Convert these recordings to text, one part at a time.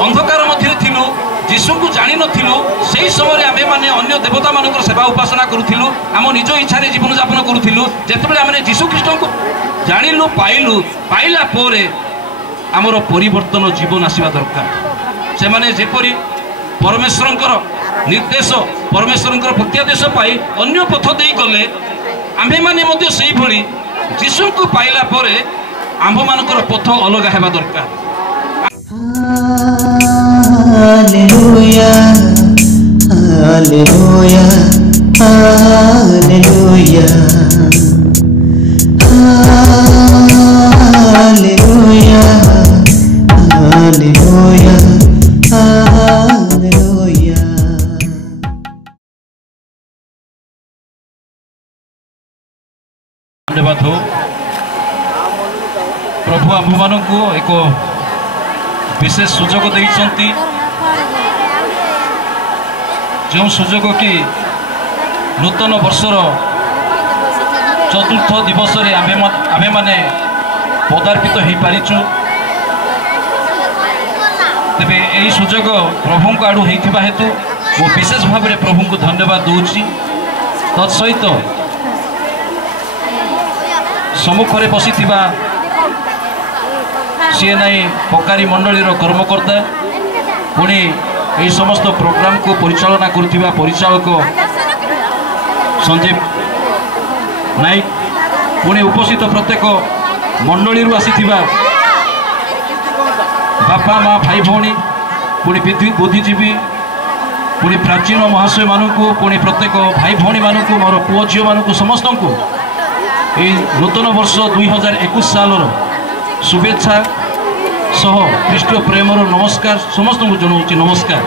अंधकार मध्य थिलु जीशु को जानी नथिलु सेही समय आमे माने अन्य देवता मानकर सेवा उपासना करूथिलु आम निज इच्छा रे जीवन यापन करूथिलु जेतेबेले आमे जीशु ख्रीष्ट को जानिलु पाइला पोरे आमर परिवर्तन जीवन आसीबा दरकार से माने जेपरि परमेश्वरंकर निर्देश परमेश्वरंकर प्रत्यादेश पाई अन्य पथ देई गले आमे माने मध्य सेही भली जीशु को पाइला पोरे आंभ मानकर पथ अलग हेबा दरकार। Hallelujah, hallelujah, hallelujah, hallelujah, hallelujah, hallelujah. धन्यवाद हो प्रभु आम मान को एक विशेष सुजोग देइछंती जो सुजोग कि नूतन वर्षर चतुर्थ दिवस रे आमे माने पदार्पित हो पारिचु तेबे यही सुजोग प्रभु को आड़ू होइथिबा हेतु वो विशेष भाव में प्रभु को धन्यवाद दूची तत्सहित सम्मुखें बसी सीएनआई पकारी मंडलीर कर्मकर्ता पुणी यही समस्त प्रोग्राम को परिचालना करुवा परिचालक संजीव नायक पुणी उपस्थित प्रत्येक मंडली आसीथिबा बापा माँ भाई भौणी पुणी बुद्धिजीवी पुणी प्राचीन महाशय मानू पुणी प्रत्येक भाई भौणी मानू मोर पुओ झील मानू समस्त को यही नूतन वर्ष 2021 साल शुभेच्छा सह ख्रीष्ट प्रेमर नमस्कार समस्त को जनाऊँ नमस्कार।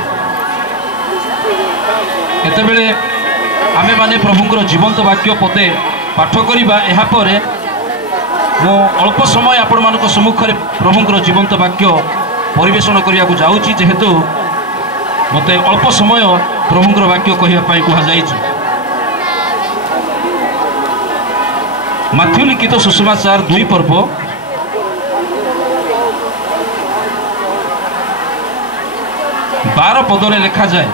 एतेबेले आमे माने प्रभुंकर जीवंत वाक्य पते पाठ करिबा एहा परे मो अल्प समय आपण मानक सम्मुखरे प्रभुंकर जीवंत वाक्य परिवेषण करिया को जाउची जेहेतु मते अल्प समय प्रभुंकर वाक्य कहिया पाई कुहा जाइछि। माथ्यू लिखित सुसमाचार 2 पर्व 12 पदरे लिखा जाए।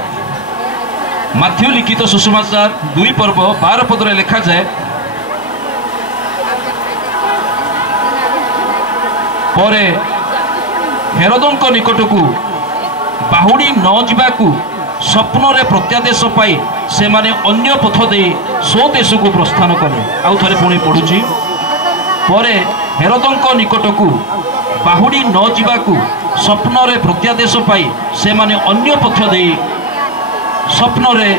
माथ्यू लिखित सुसमाचार 2 पर्व 12 पदरे लिखा जाए परे हेरोदंक निकटकू बाहुड़ी न जावाकू स्वप्न रे प्रत्यादेश पाई से माने अन्य पथ दे स्वदेश को प्रस्थान कले। आउ थे पुणी पढ़ुची परे हेरोदंक निकटकू बाहुड़ी न जावाकू स्वप्न रे प्रत्यादेश पाई से माने अन्य पथ दे स्वप्न रे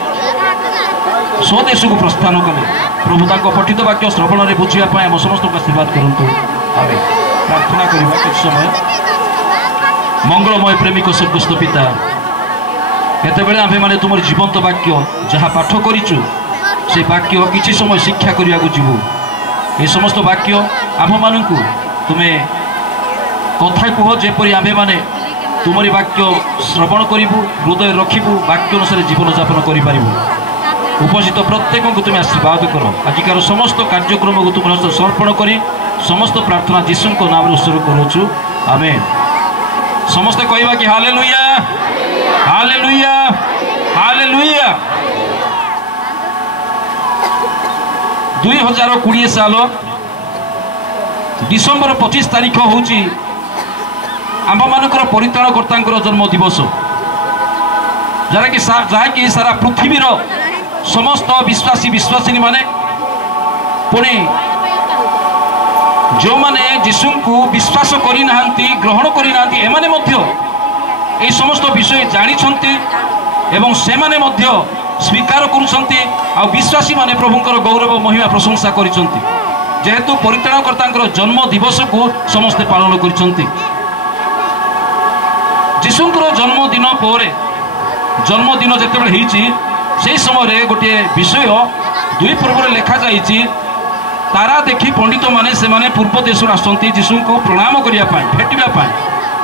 स्वदेश को प्रस्थान कले। प्रभु ताको पठित वाक्य श्रवण रे बुझिया पाए हम समस्त को आशीर्वाद करंतु। आमे प्रार्थना करिबा किछ समय। मंगलमय प्रेमिक स्वर्गस्थ पिता एतेबेले आमे माने तुमर जीवंत वाक्य जहाँ पाठ करिचु से वाक्य किछि समय शिक्षा करिया को जीवु। ए समस्त वाक्य आम मानकु तुमे कथा कुह जेपरि आमे माने तुमरी वाक्य श्रवण करिबु हृदय रखिबु वाक्य अनुसार जीवन यापन करि पारिबु। उपस्थित प्रत्येक को तुम आशीर्वाद करो। आजिकार समस्त कार्यक्रम को तुम समर्पण करी समस्त प्रार्थना जीशु को नाम उत्सर्ग करुचु। आमेन। समस्त कहवा कि हालेलुया हालेलुया हालेलुया। 2020 साल डिसेम्बर 25 तारीख हूँ आम मानकर परित्राणकर्ता जन्म दिवस जहाँकि सारा पृथ्वीर समस्त विश्वासी विश्वासिनी माने पुणी जो माने जीशु को विश्वास करना ग्रहण करना एमाने मध्य ए समस्त विषय जानी एवं से माने मध्य स्वीकार करुछंती आ विश्वासी माने प्रभुंकर गौरव महिमा प्रशंसा करिसंती जेहेतु परित्राणकर्ता जन्म दिवस को समस्ते पालन करिसंती। जीशुंकर जन्मदिन पर जन्मदिन जितेबाला होइछि से समय गोटे विषय 2 पर्व लिखा जाइछि तारा देखी पंडित माने से माने पूर्व देश आसती जीशु को प्रणाम करने भेटा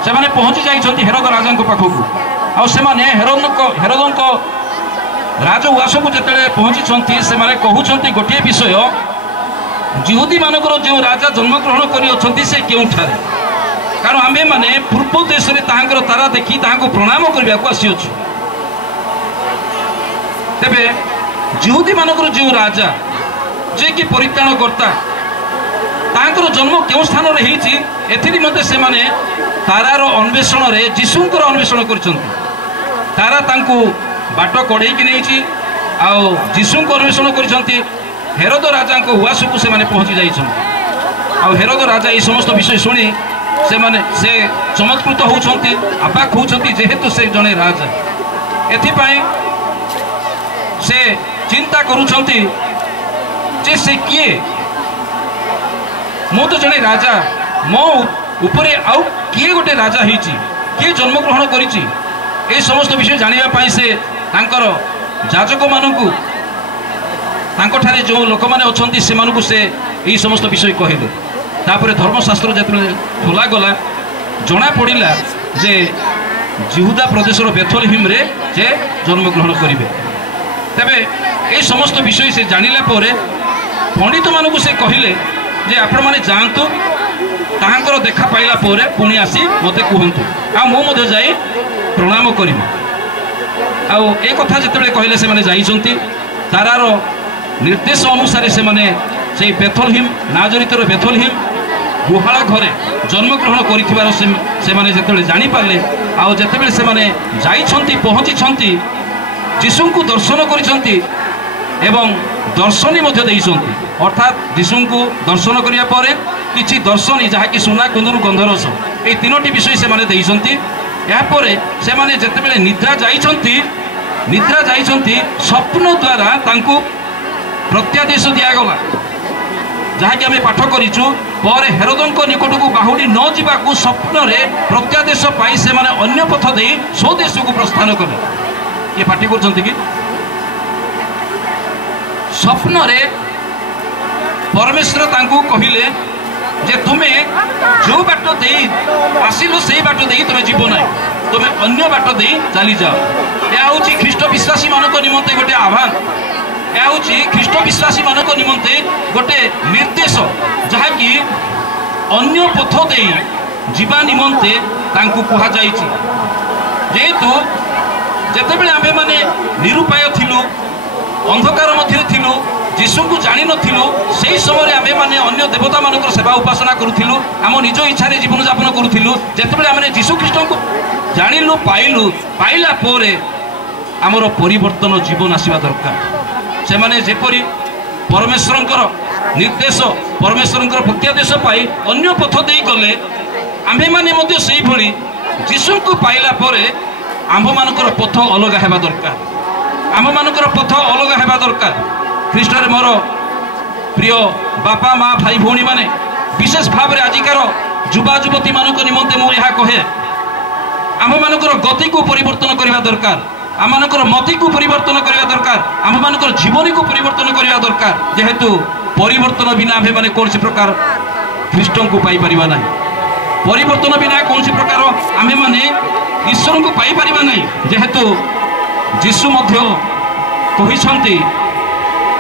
से माने पहुँची जाइछंती हेरोद राजा पाखक आ से माने हेरोदंक राजउआस को जिते पहुँची से माने कहउछंती गोटे विषय जिहुदी मानकर जो राजा जन्मग्रहण करी से केउठारे कारण आमे माने पूर्व देश में तारा देखी प्रणाम करने को आसीअछु। तेबे जिहुदी मानकर जो राजा जे कि परित्राण कर्ता तांकर जन्म क्यों स्थान रे मते से माने तारार अन्वेषण रे जीशुंकर अन्वेषण करछंती। तारा तांको बाट कड़े कि नहीं आओ जीशुंको अन्वेषण करछंती। हेरोद राजा को उवास को से माने पहुंची जाइछंती। आ हेरोद राजा ये समस्त विषय शुणी से चमत्कृत होउछंती, अबाक होउछंती जेहेतु से जने राजा। एथिपाई से चिंता करूछंती जे से किए मो तो जने राजा मो उपरे आउ किए गोटे राजा होइछि किए जन्म ग्रहण करिछि ए समस्त विषय जानिबा पाई से तांकर जाजक मानकु तांको ठारे जो लोक माने अछंती से मानकु से ए समस्त विषय कहिलो। तापर धर्मशास्त्र जतले खोला गला जना पड़िला जे जिहुदा प्रदेश बेथलहिम रे जे जन्म ग्रहण करिवे। तबे ए समस्त विषय से जानिला परे पंडित मानकु से कहिले जे आपण माने जानतु ताहांकर देखा पाइला परे पुणी आसी मते कहंतु आ मो मधे जाई प्रणाम करिमु। आ ए कथा जतबे कहिले से माने जाइछंती तारार निर्देश अनुसार से माने से बेथलहिम नाजरितर बेथलहिम गुहाळ घरे जन्म ग्रहण करिथिबार से माने जतबे जानि पारले आ जतबे से माने जाइछंती पहुंचीछंती जीशुंकु दर्शन करिछंती एवं दर्शनी मध्य देइछंती। अर्थात जीशुंकु दर्शन करिया परे किछि दर्शनी जहाँकि सुना कुंदरू गंधरस ए तीनोटी विषय से माने देइछंती। या परे से माने जतबेले निद्रा जाइछंती स्वप्न द्वारा तांकु प्रत्यादेश दियागला जहाँकि आम पाठ करिछु। पर हेरोदंक निकटकू बाहुडी न जिबाकू स्वप्न रे प्रत्यादेश पाई से माने अन्य पथ दे स्वदेश को प्रस्थान कले। ये पाठी करछंती कि स्वप्न रे परमेश्वर तांकू कहिले जे तुमे जो बाट दे आसिलो से बाट दे तुमे जीव ना तुमे अन्य बाट दे चली जाओ। या होची ख्रीष्ट विश्वासी मानक निमंते गोटे आह्वान। या होची ख्रीष्ट विश्वासी मानक निमंते गोटे निर्देश जहाँकि अन्य पथ दे जीवा निमंते तांकू कहा जाइछि। जेहेतु जेतेबेले आमे माने निरुपाय थिलु अंधकार मध्य थिलु जीशु को जानी नथिलु सेही समय आमे माने अन्य देवता मानकर सेवा उपासना करुथिलु आम निज इच्छा रे जीवन यापन करुथिलु। जेतेबेले आमे जीशु ख्रीष्ट को जानिलु पाइला पोरे आमर परिवर्तन जीवन आसीबा दरकार। से माने जेपरि परमेश्वरंकर निर्देश परमेश्वरंकर प्रत्यादेश पाई अन्य पथ देई गले आमे माने मध्य सेही भली जीशु को पाइला पोरे आम मानकर पथ अलग हेबा दरकार। आम मानकर पथ अलग हेबा दरकार। ख्रीष्टर मोर प्रिय बापा माँ भाई भौणी माने विशेष भाव में आजिकार युवा युवती मानक निमंते मु यह कहे आम मानकर गति को परिवर्तन करने दरकार। आम मानकर मति को परिवर्तन करने दरकार। आम मानकर जीवनी को परिवर्तन करने दरकार। जेहेतु परिवर्तन बिना आम मैंने कौन प्रकार ख्रीष्ट को पाई परिबा ना। परिवर्तन बिना कौन प्रकार आम मैंने ईश्वर को पाई परिबा नहीं। जेहेतु जीशु मध्य कहिसंती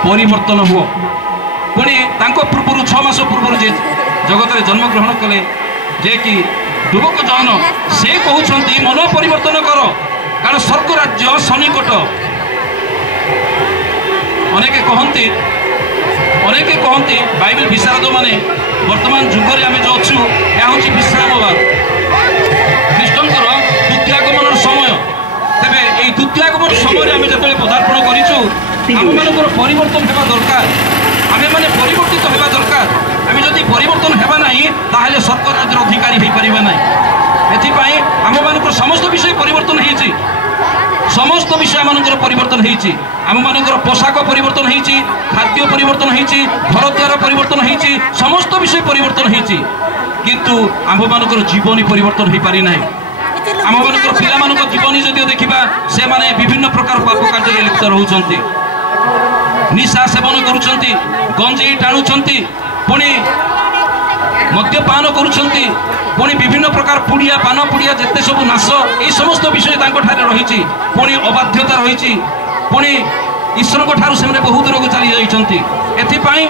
परिवर्तन हुआ पुणी पूर्व 6 मास पूर्व जे जगत में जन्म ग्रहण कले जे कि युवक जन से कहते मन परिवर्तन कर कारण स्वर्ग राज्य सन्निकट। अनेके कहते बाइबल विशारद माने वर्तमान जुगरे आम जो अच्छु यह हूँ विश्रामवाद ख्रीष्टर द्वितीयागमन समय। तेरे ये द्वितीयागमन समय आम जो पदार्पण करूँ आम मानकर परिवर्तन होगा दरकार। आम मैंने परिवर्तित होगा दरकार। आम जदि परिवर्तन होगा ना ताहले स्वर्ग राज्य अधिकारी हो पारिबा ना। एथिपाई आम मानकर समस्त विषय परिवर्तन होइछि। समस्त विषय मानकर परिवर्तन होइछि। आम मानकर पोशाक परिवर्तन होइछि, खाद्य परिवर्तन होइछि, घर द्वार परिवर्तन होइछि, समस्त विषय परिवर्तन होइछि। किंतु आम मानकर जीवनी परिवर्तन हो पारि नाही। आम मानकर पिला मानकर जीवनी जदि देखिबा से माने विभिन्न प्रकार पाप कार्य लिप्त रहउछंती, निशा सेवन करुछंती, गंजेई टाणुछंती, पुणी मद्यपान करुछंती, पुणी विभिन्न प्रकार पुड़िया पान पुड़िया जेते सब नाश ये समस्त विषय तांको ठारे रहिछि। पुणी अबाध्यता रहिछि। पुणी ईश्वर को ठारू से बहुत दूर को चली जाइछंती। एथिपाई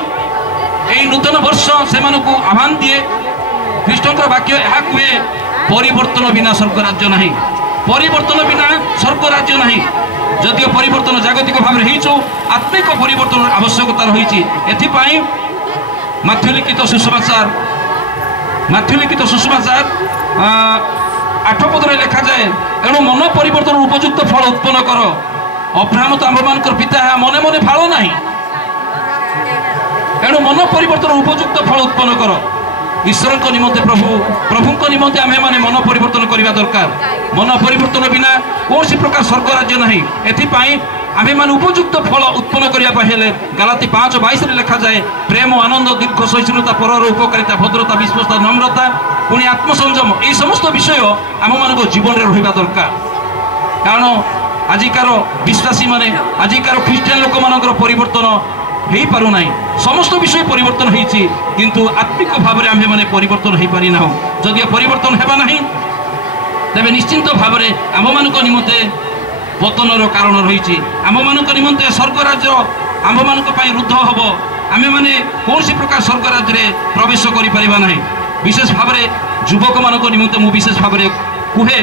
एई नूतन वर्ष से मानकु आह्वान दिए ଖ୍ରୀଷ୍ଟଙ୍କର ବାକ୍ୟ ଏହା କୁହେ ପରିବର୍ତ୍ତନ ବିନା ସ୍ୱର୍ଗ ରାଜ୍ୟ ନାହିଁ, ପରିବର୍ତ୍ତନ ବିନା ସ୍ୱର୍ଗ ରାଜ୍ୟ ନାହିଁ। ଯଦିଓ ପରିବର୍ତ୍ତନ ଜାଗତିକ ଭାବରେ ହେଇଛୁ, ଆତ୍ମିକ ପରିବର୍ତ୍ତନର ଆବଶ୍ୟକତା ରହିଛି। ଏଥିପାଇଁ ମାଥ୍ୟୁ ଲିଖିତ ସୁସମାଚାର 8 ପଦରେ ଲେଖାଯାଏ, ଏଣୁ ମନ ପରିବର୍ତ୍ତନ ଉପଯୁକ୍ତ ଫଳ ଉତ୍ପନ୍ନ କର। ଅବ୍ରାହ୍ମ ତ ଆମ୍ଭମାନଙ୍କର ପିତା, ଏହା ମନେ ମନେ ଫଳ ନାହିଁ। ଏଣୁ ମନ ପରିବର୍ତ୍ତନ ଉପଯୁକ୍ତ ଫଳ ଉତ୍ପନ୍ନ କର। ଈଶ୍ୱରଙ୍କ ନିମନ୍ତେ ପ୍ରଭୁଙ୍କ ନିମନ୍ତେ ଆମେମାନେ ମନ ପରିବର୍ତ୍ତନ କରିବା ଦରକାର। ମନ ପରିବର୍ତ୍ତନ ବିନା କୌଣସି ପ୍ରକାର ସ୍ୱର୍ଗ ରାଜ୍ୟ ନାହିଁ। ଏଥିପାଇଁ ଆମେମାନେ ଉପଯୁକ୍ତ ଫଳ ଉତ୍ପନ୍ନ କରିବା ପାଇଁ ହେଲେ ଗାଲାତି 5:22ରେ ଲେଖାଯାଏ, ପ୍ରେମ, ଆନନ୍ଦ, ଦୀର୍ଘ ସହିଷ୍ଣୁତା, ପରର ଉପକାରିତା, ଭଦ୍ରତା, ବିଶ୍ୱସ୍ତ, ନମ୍ରତା, ପୁଣି ଆତ୍ମସଂଯମ, ଏହି ସମସ୍ତ ବିଷୟ ଆମମାନଙ୍କ ଜୀବନରେ ରହିବା ଦରକାର। କାରଣ ଆଜିକାର ବିଶ୍ୱାସୀମାନେ, ଆଜିକାର ଖ୍ରୀଷ୍ଟିଆନ ଲୋକମାନଙ୍କର ପରିବର୍ତ୍ତନ ହେଇପାରୁନାହିଁ। ସମସ୍ତ ବିଷୟ ପରିବର୍ତ୍ତନ ହେଇଛି, କିନ୍ତୁ ଆତ୍ମିକ ଭାବରେ ଆମ୍ଭେମାନେ ପରିବର୍ତ୍ତନ ହେଇପାରି ନାହୁଁ। ଯଦି ପରିବର୍ତ୍ତନ ହେବା ନାହିଁ, ତେବେ ନିଶ୍ଚିନ୍ତ ଭାବରେ ଆମମାନଙ୍କ ନିମନ୍ତେ ପତନର କାରଣ ରହିଛି। ଆମମାନଙ୍କ ନିମନ୍ତେ ସ୍ୱର୍ଗ ରାଜ୍ୟ ଆମ୍ଭମାନଙ୍କ ପାଇଁ ରୁଦ୍ଧ ହେବ। ଆମେମାନେ କୌଣସି ପ୍ରକାର ସ୍ୱର୍ଗ ରାଜ୍ୟରେ ପ୍ରବେଶ କରିପାରିବା ନାହିଁ। ବିଶେଷ ଭାବରେ ଯୁବକମାନଙ୍କ ନିମନ୍ତେ ମୁଁ ବିଶେଷ ଭାବରେ କୁହେ,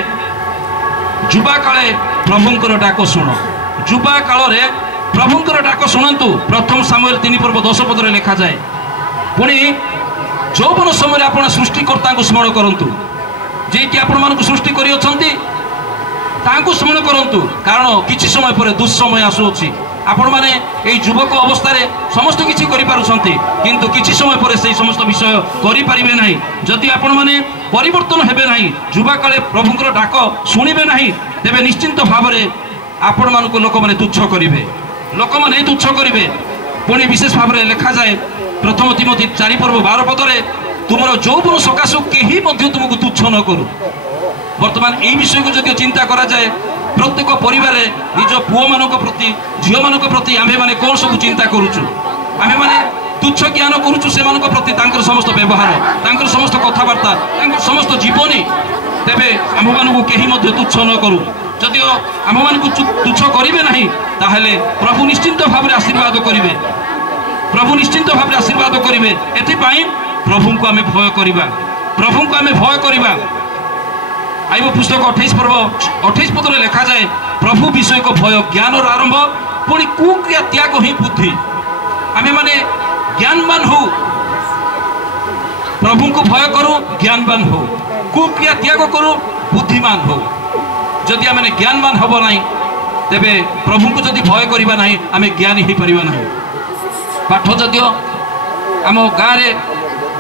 ଯୁବା କାଳେ ପ୍ରଭୁଙ୍କର ଡାକ ଶୁଣ। ଯୁବା କାଳରେ ପ୍ରଭୁଙ୍କର ଡାକ ଶୁଣନ୍ତୁ। ପ୍ରଥମ ସାମୁଏଲ 3:10 ଲେଖାଯାଏ, ପୁଣି ଯୌବନ ସମୟରେ ଆପଣ ସୃଷ୍ଟିକର୍ତ୍ତାଙ୍କୁ ସ୍ମରଣ କରନ୍ତୁ, ଯିଏକି ଆପଣମାନଙ୍କୁ ସୃଷ୍ଟି କରିଅଛନ୍ତି, ତାଙ୍କୁ ସ୍ମରଣ କରନ୍ତୁ। କାରଣ କିଛି ସମୟ ପରେ ଦୁଃସମୟ ଆସୁଅଛି। ଆପଣମାନେ ଏଇ ଯୁବକ ଅବସ୍ଥାରେ ସମସ୍ତ କିଛି କରିପାରୁଛନ୍ତି, କିନ୍ତୁ କିଛି ସମୟ ପରେ ସେହି ସମସ୍ତ ବିଷୟ କରିପାରିବେ ନାହିଁ। ଯଦି ଆପଣମାନେ ପରିବର୍ତ୍ତନ ହେବେ ନାହିଁ, ଯୁବାକାଳେ ପ୍ରଭୁଙ୍କର ଡାକ ଶୁଣିବେ ନାହିଁ, ତେବେ ନିଶ୍ଚିନ୍ତ ଭାବରେ ଆପଣମାନଙ୍କୁ ଲୋକମାନେ ତୁଚ୍ଛ କରିବେ, ଲୋକମାନେ ତୁଚ୍ଛ କରିବେ। ପୁଣି ବିଶେଷ ଭାବରେ ଲେଖାଯାଏ ପ୍ରଥମ ତିମୋଥୀ 4:12 ତୁମର ଯୌବନ ସକାଶୁ କେହି ମଧ୍ୟ ତୁମକୁ ତୁଚ୍ଛ ନ କରୁ। ବର୍ତ୍ତମାନ এই বিষয়କୁ ଯଦି ଚିନ୍ତା କରାଯାଏ, ପ୍ରତ୍ୟେକ ପରିବାରରେ ନିଜ ପୁଅମାନଙ୍କ ପ୍ରତି, ଝିଅମାନଙ୍କ ପ୍ରତି ଆମ୍ଭେମାନେ କ'ଣ ସବୁ ଚିନ୍ତା କରୁଛୁ? ଆମ୍ଭେମାନେ ତୁଚ୍ଛ ଜ୍ଞାନ କରୁଛୁ ସେମାନଙ୍କ ପ୍ରତି, ତାଙ୍କର ସମସ୍ତ ବ୍ୟବହାର, ତାଙ୍କର ସମସ୍ତ କଥାବାର୍ତ୍ତା, ତାଙ୍କର ସମସ୍ତ ଜୀବନୀ। ତେବେ ଆମ୍ଭମାନଙ୍କୁ କେହି ମଧ୍ୟ ତୁଚ୍ଛ ନ କରୁ। ଯଦିଓ ଆମମାନଙ୍କୁ ତୁଚ୍ଛ କରିବେ ନାହିଁ, ତାହେଲେ ପ୍ରଭୁ ନିଶ୍ଚିନ୍ତ ଭାବରେ ଆଶୀର୍ବାଦ କରିବେ, ପ୍ରଭୁ ନିଶ୍ଚିନ୍ତ ଭାବରେ ଆଶୀର୍ବାଦ କରିବେ। ଏଥିପାଇଁ ପ୍ରଭୁଙ୍କୁ ଆମେ ଭୟ କରିବା, ପ୍ରଭୁଙ୍କୁ ଆମେ ଭୟ କରିବା। ଆଇବ ପୁସ୍ତକ 28 ଲେଖାଯାଏ, ପ୍ରଭୁ ବିଷୟକ ଭୟ ଜ୍ଞାନର ଆରମ୍ଭ, ପୁଣି କୁକ୍ରିୟା ତ୍ୟାଗ ହିଁ ବୁଦ୍ଧି। ଆମେମାନେ ଜ୍ଞାନବାନ ହଉ, ପ୍ରଭୁଙ୍କୁ ଭୟ କରୁ, ଜ୍ଞାନବାନ ହଉ, କୁକ୍ରିୟା ତ୍ୟାଗ କରୁ, ବୁଦ୍ଧିମାନ ହଉ। ଯଦି ଆମେ ଜ୍ଞାନବାନ ହେବ ନାହିଁ, ତେବେ ପ୍ରଭୁଙ୍କୁ ଯଦି ଭୟ କରିବା ନାହିଁ, ଆମେ ଜ୍ଞାନୀ ହେଇପାରିବା ନାହିଁ। ପାଠ ଯଦିଓ ଆମ ଗାଁରେ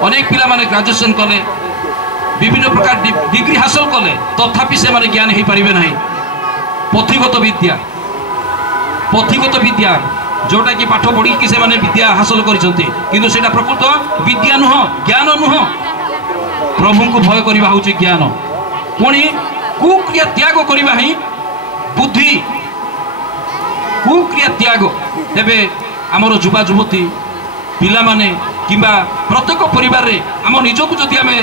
ଅନେକ ପିଲାମାନେ ଗ୍ରାଜୁଏସନ୍ କଲେ, ବିଭିନ୍ନ ପ୍ରକାର ডিগ্রি ହାସଲ କଲେ, ତଥାପି ସେମାନେ ଜ୍ଞାନୀ ହେଇପାରିବେ ନାହିଁ। ପୋଥିଗତ ବିଦ୍ୟା ଯେଉଁଟାକି ପାଠ ପଢ଼ିକି ସେମାନେ ବିଦ୍ୟା ହାସଲ କରିଛନ୍ତି, କିନ୍ତୁ ସେଇଟା ପ୍ରକୃତ ବିଦ୍ୟା ନୁହଁ, ଜ୍ଞାନ ନୁହଁ। ପ୍ରଭୁଙ୍କୁ ଭୟ କରିବା ହେଉଛି ଜ୍ଞାନ। ପୁଣି କୁକ୍ରିୟା ତ୍ୟାଗ କରିବା ହିଁ ବୁଦ୍ଧି, କୁକ୍ରିୟା ତ୍ୟାଗ। ତେବେ ଆମର ଯୁବା ଯୁବତୀ ପିଲାମାନେ କିମ୍ବା ପ୍ରତ୍ୟେକ ପରିବାରରେ ଆମ ନିଜକୁ ଯଦି ଆମେ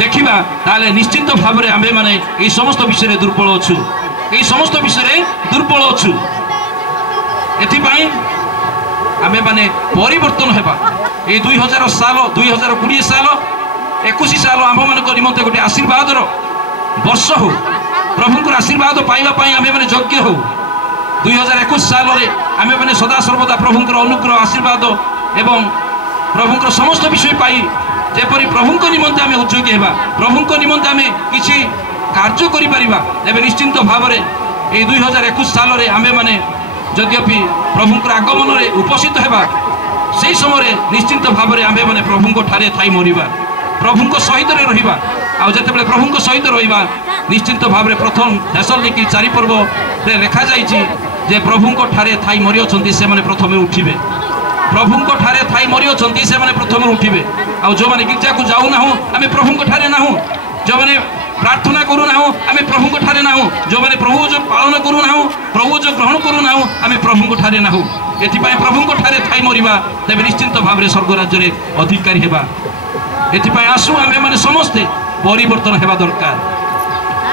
ଦେଖିବା, ତାହେଲେ ନିଶ୍ଚିନ୍ତ ଭାବରେ ଆମ୍ଭେମାନେ ଏହି ସମସ୍ତ ବିଷୟରେ ଦୁର୍ବଳ ଅଛୁ, ଏହି ସମସ୍ତ ବିଷୟରେ ଦୁର୍ବଳ ଅଛୁ। ଏଥିପାଇଁ ଆମେମାନେ ପରିବର୍ତ୍ତନ ହେବା। এই 2000 সাল 2020 সাল 21 সাল ଆମମାନଙ୍କ ନିମନ୍ତେ ଗୋଟେ ଆଶୀର୍ବାଦର ବର୍ଷ ହଉ। ପ୍ରଭୁଙ୍କର ଆଶୀର୍ବାଦ ପାଇବା ପାଇଁ ଆମେମାନେ ଯୋଗ୍ୟ ହଉ। 2021 ସାଲରେ ଆମେମାନେ ସଦା ସର୍ବଦା ପ୍ରଭୁଙ୍କର ଅନୁଗ୍ରହ, ଆଶୀର୍ବାଦ ଏବଂ ପ୍ରଭୁଙ୍କର ସମସ୍ତ ବିଷୟ ପାଇ ଯେପରି ପ୍ରଭୁଙ୍କ ନିମନ୍ତେ ଆମେ ଉଦ୍ଯୋଗୀ ହେବା, ପ୍ରଭୁଙ୍କ ନିମନ୍ତେ ଆମେ କିଛି କାର୍ଯ୍ୟ କରିପାରିବା, ତେବେ ନିଶ୍ଚିନ୍ତ ଭାବରେ এই 2021 ସାଲରେ ଆମେମାନେ ଯଦ୍ୟପି ପ୍ରଭୁଙ୍କର ଆଗମନରେ ଉପସ୍ଥିତ ହେବା, ସେହି ସମୟରେ ନିଶ୍ଚିନ୍ତ ଭାବରେ ଆମେମାନେ ପ୍ରଭୁଙ୍କ ଠାରେ ଥାଇ ମରିବା, ପ୍ରଭୁଙ୍କ ସହିତରେ ରହିବା। ଆଉ ଯେତେବେଳେ ପ୍ରଭୁଙ୍କ ସହିତ ରହିବା, ନିଶ୍ଚିନ୍ତ ଭାବରେ ପ୍ରଥମ ଥେସଲୋନିକେ 4:ରେ ଲେଖାଯାଇଛି ଯେ ପ୍ରଭୁଙ୍କ ଠାରେ ଥାଇ ମରିଅଛନ୍ତି ସେମାନେ ପ୍ରଥମେ ଉଠିବେ, ପ୍ରଭୁଙ୍କ ଠାରେ ଥାଇ ମରିଅଛନ୍ତି ସେମାନେ ପ୍ରଥମେ ଉଠିବେ। ଆଉ ଯେଉଁମାନେ ଗିର୍ଜାକୁ ଯାଉନାହୁଁ, ଆମେ ପ୍ରଭୁଙ୍କ ଠାରେ ନାହୁଁ। ଯେଉଁମାନେ ପ୍ରାର୍ଥନା କରୁନାହୁଁ, ଆମେ ପ୍ରଭୁଙ୍କ ଠାରେ ନାହୁଁ। ଯେଉଁମାନେ ପ୍ରଭୁ ଯୋଉ ପାଳନ କରୁନାହୁଁ, ପ୍ରଭୁ ଯୋଉ ଗ୍ରହଣ କରୁନାହୁଁ, ଆମେ ପ୍ରଭୁଙ୍କ ଠାରେ ନାହୁଁ। ଏଥିପାଇଁ ପ୍ରଭୁଙ୍କ ଠାରେ ଥାଇ ମରିବା, ତେବେ ନିଶ୍ଚିନ୍ତ ଭାବରେ ସ୍ୱର୍ଗ ରାଜ୍ୟରେ ଅଧିକାରୀ ହେବା। ଏଥିପାଇଁ ଆସୁ ଆମେମାନେ ସମସ୍ତେ ପରିବର୍ତ୍ତନ ହେବା ଦରକାର।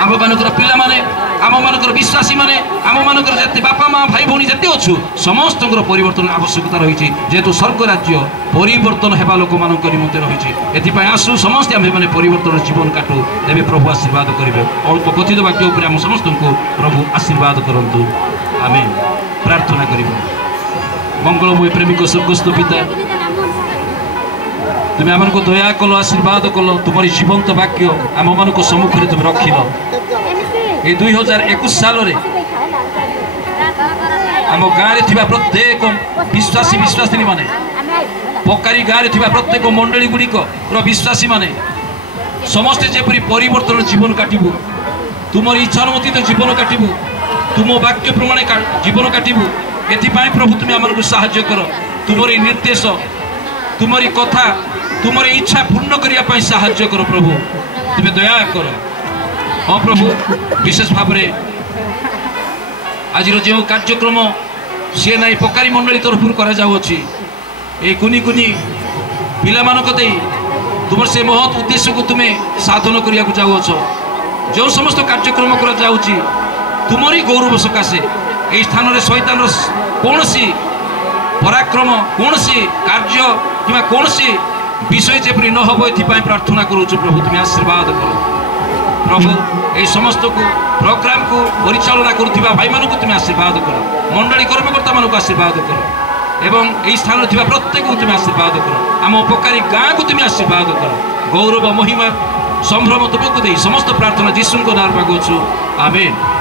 ଆମମାନଙ୍କର ପିଲାମାନେ आम मानकर विश्वासी माने आम मानकर जते बापा माँ भाई भौणी जते अच्छु समस्त परिवर्तन आवश्यकता रही जेहेतु स्वर्ग राज्य परिवर्तन हेबा लोक मान निमंते रही एथिपाई आसु समस्त आम मैंने परिवर्तन जीवन काटू तेरे प्रभु आशीर्वाद करेंगे अल्प कथित वाक्य उपर आम समस्त को प्रभु आशीर्वाद करंतु आमेन। प्रार्थना करिबो। मंगलमय प्रेमिक स्वर्गस्थ पिता तुम्हें आम को दया कल आशीर्वाद कल तुम जीवंत वाक्य आम मान सम्मुखें तुम रखिल ये 2021 साल आम गाँव में प्रत्येक विश्वासी विश्वासिनी माने पकारी गाँव में प्रत्येक मंडली गुड़िक विश्वासी माने समस्ते जेपरी परिवर्तन जीवन काटबू तुम इच्छानुमति जीवन काटबू तुम वाक्य प्रमाण जीवन काटबू एपाई प्रभु तुम्हें आमको साहाय्य कर तुमरी निर्देश तुमरी कथा तुमरी इच्छा पूर्ण करने साहाय्य कर प्रभु तुम्हें दया कर। हाँ प्रभु विशेष भाव में आज जो कार्यक्रम सी ना पकारी मंडली तरफ कर कुनी कुनी पिला दे तुम से महत् उद्देश्य को तुम्हें साधन करने को जाऊच जो समस्त कार्यक्रम कर तुमरी गौरव सकाशे यही स्थान में शैतान कौन सी पराक्रम कौन सी कार्य कि कौन सी विषय जेपरी न हम ये प्रार्थना करुचु प्रभु तुम्हें आशीर्वाद कर प्रभु ये समस्त को प्रोग्राम को परिचालना करुवा भाई मानू तुम्हें आशीर्वाद कर मंडली कर्मकर्ता मानू आशीर्वाद कर एवं यही स्थान में प्रत्येक को तुम्हें आशीर्वाद कर आम उपकारी गाँ को तुम्हें आशीर्वाद कर गौरव महिमा संभ्रम तुमको दे समस्त प्रार्थना जीशु नाम मागुछु आमेन।